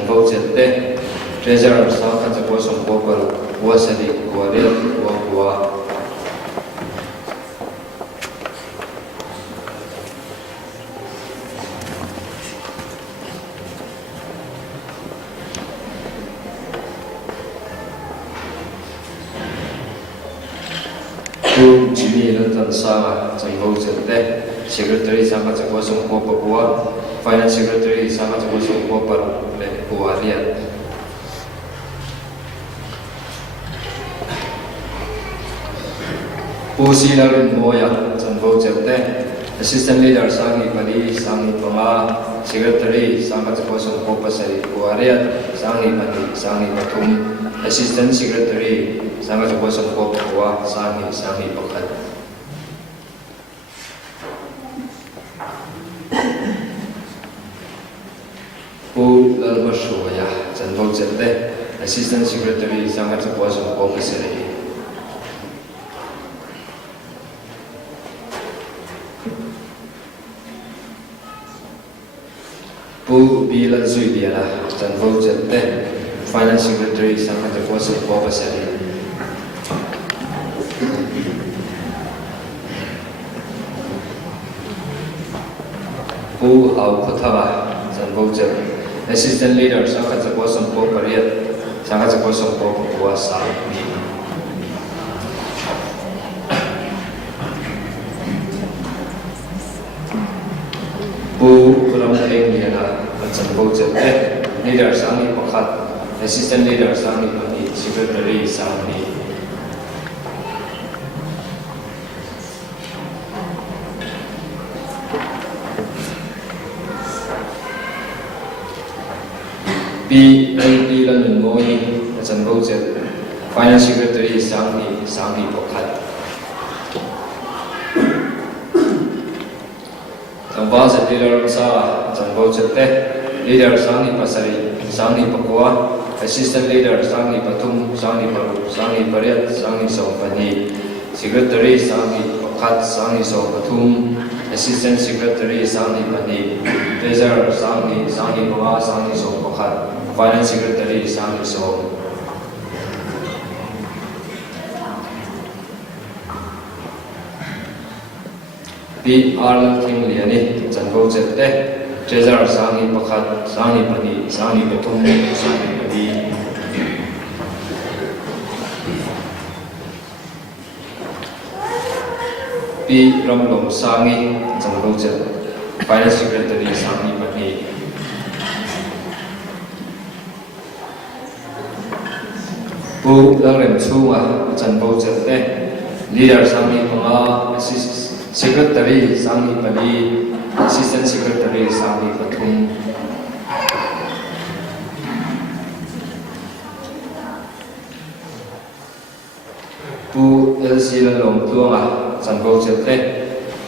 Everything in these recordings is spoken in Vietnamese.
Zanvo Jete, Treasurer Saka Japosum Popal, Wasadi, Guarel, Wagua. Jimmy Lantan Sama, Zanvo Jete, Secretary Saka Japosum Popal, Finance Secretary Saka Japosum Popal, Guarel. Pusi Larin Moya, Zanvo Jete, Assistant Leader Sangi Pani, Sangi Pama, Secretary Saka Japosum Popasari, Guarel, Sangi Pani, Sangi Patum, Assistant Secretary Saka Japosum Popua, Sangi Pakat. Pu Lalmashoya, Zanvo Jete, Assistant Secretary Saka Japosum Popasari. Pu Bila Zuidiana, Zanvo Jete, Finance Secretary Saka Japosum Popasari. Pu Hau Kutava, Zanvo Jete, Assistant Leader Saka Japosum Popariat, Saka Japosum Popua Sami. Pu Kulam Liana, Zanvo Jete, Leader Sangi Pakat, Assistant Leader Sangi Pani, Secretary Sami. P. Lan Moi, Zanvo Jete, Finance Secretary Sangi Pakat. Vice Leader Sa, Zanvo Jete, Leader Sangi Pasari, Sangi Pakua, Assistant Leader Sangi Patum, Sangi Paru, Sangi Pariat, Sangi Sopani, Secretary Sangi Pakat, Sangi Sopatum, Assistant Secretary Sangi Pani, Treasurer Sangi Pawa, Sangi Sopakat, Finance Secretary Sangi Sop. P. Arlan King Liani, Zanvo Jete, Treasurer Sangi Pakat, Sangi Pani, Sangi Patum, Sangi Pani. P. Ramlom Sangi, Zanvo Jete, Finance Secretary Sangi Pani. Pu Larem Chunga, Zanvo Jete, Leader Sangi Pama, Secretary Sangi Pani, Assistant Secretary Sangi Patum. Pu LC Lalom Tuanga, Zanvo Jete,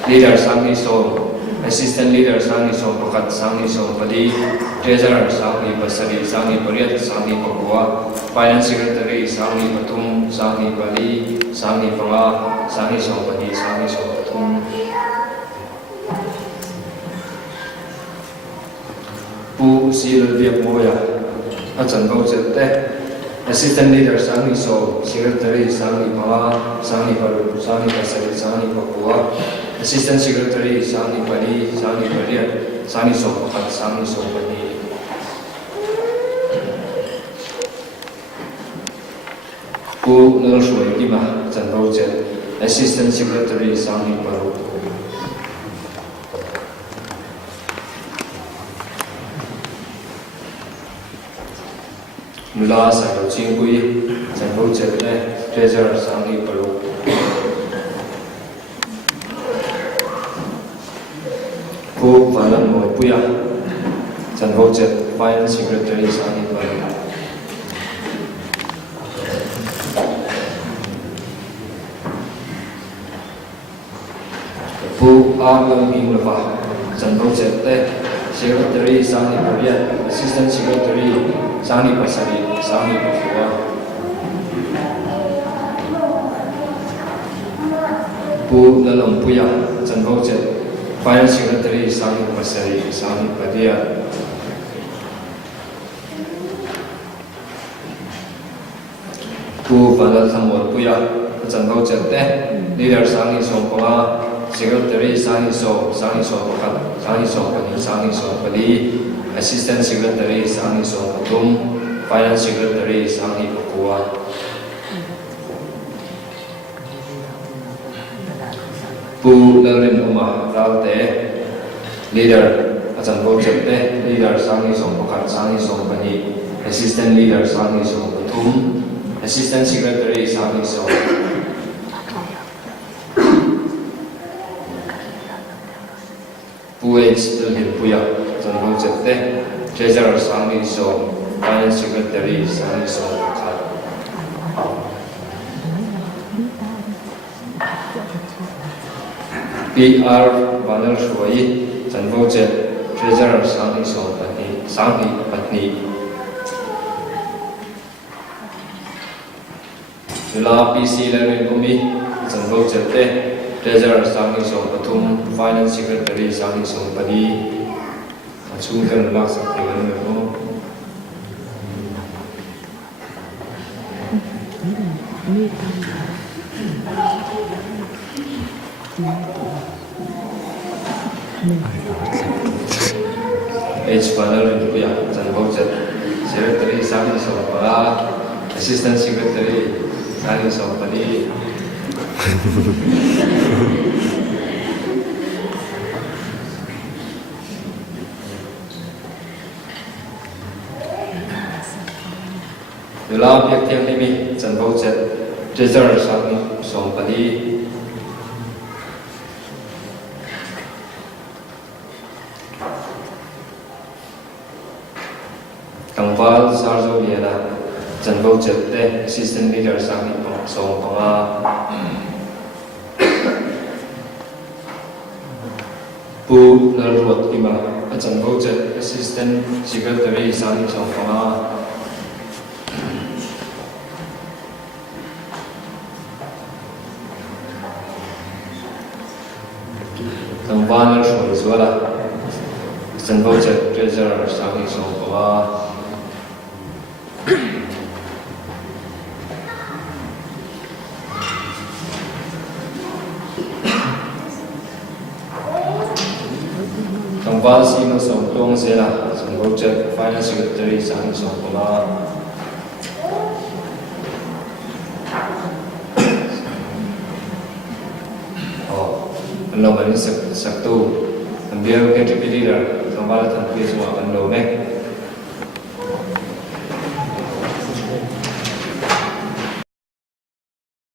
Leader Sangi So, Assistant Leader Sangi So Pakat, Sangi So Padi, Treasurer Sangi Pasari, Sangi Pariat, Sangi Pakua, Finance Secretary Sangi Patum, Sangi Pali, Sangi Panga, Sangi So Padi, Sangi So Patum. Pu Silul Biak Moya, Zanvo Jete, Assistant Leader Sangi So, Secretary Sangi Panga, Sangi Paru, Sangi Pasari, Sangi Pakua, Assistant Secretary Sangi Pali, Sangi Pariat, Sangi So Pakat, Sangi So Padi. Pu Nalshuai Kima, Zanvo Jete, Assistant Secretary Sangi Paru. Mula Sayo Chingui, Zanvo Jete, Treasurer Sangi Paru. Pu Valan Moi Puya, Zanvo Jete, Finance Secretary Sangi Paru. Pu Arlan Minglafa, Zanvo Jete, Secretary Sangi Pariat, Assistant Secretary Sangi Pasari, Sangi Pakua. Pu Lalom Puya, Zanvo Jete, Finance Secretary Sangi Pasari, Sangi Padia. ผู้ฟังทั้งหมดผู้ยาจันทร์เจ็ดเต้ลีดเดอร์สังนิสงปะSecretary สังนิสงประคับสังนิสงปนิสังนิสงปลี Assistant Secretary สังนิสงปทุม Finance Secretary สังนิปกัวผู้เลินอุมาเราเต้ Leader อาจารย์โบเจ็ดเต้ Leader สังนิสงประคับสังนิสงปนี Assistant Leader สังนิสงปทุม Assistant Secretary สังนิสงผู้เอกเดินผู้ยาจันทร์เจ็ดเต้ Treasurer สังนิสง Finance Secretary สังนิสงประคับPR วันนั้นช่วยจันทร์เจ็ด Treasurer สังนิสงปนีสังนิปนีเวลา PC แล้วเรียนก็มีจันทร์เจ็ดเต้ Treasurer สังนิสงปทุม Finance Secretary สังนิสงปนีช่วยกันรักษาเงินเลยก็ H panel itu ya jangan bocet Secretary saling sopa Assistant Secretary saling sopa di dalam pihak yang ini jangan bocet Treasurer saling sopa di Kangval sarjo biara janbau jette assistant leader sangi song panga pu larwat ima janbau jet assistant secretary sangi song panga Kangval larwat suara janbau jet treasurer sangi song panga Kangval sino song tong sela song bocet Finance Secretary sang song pula Ando bani saktu ambil ke deputy leader Kangval tanpa semua ando mek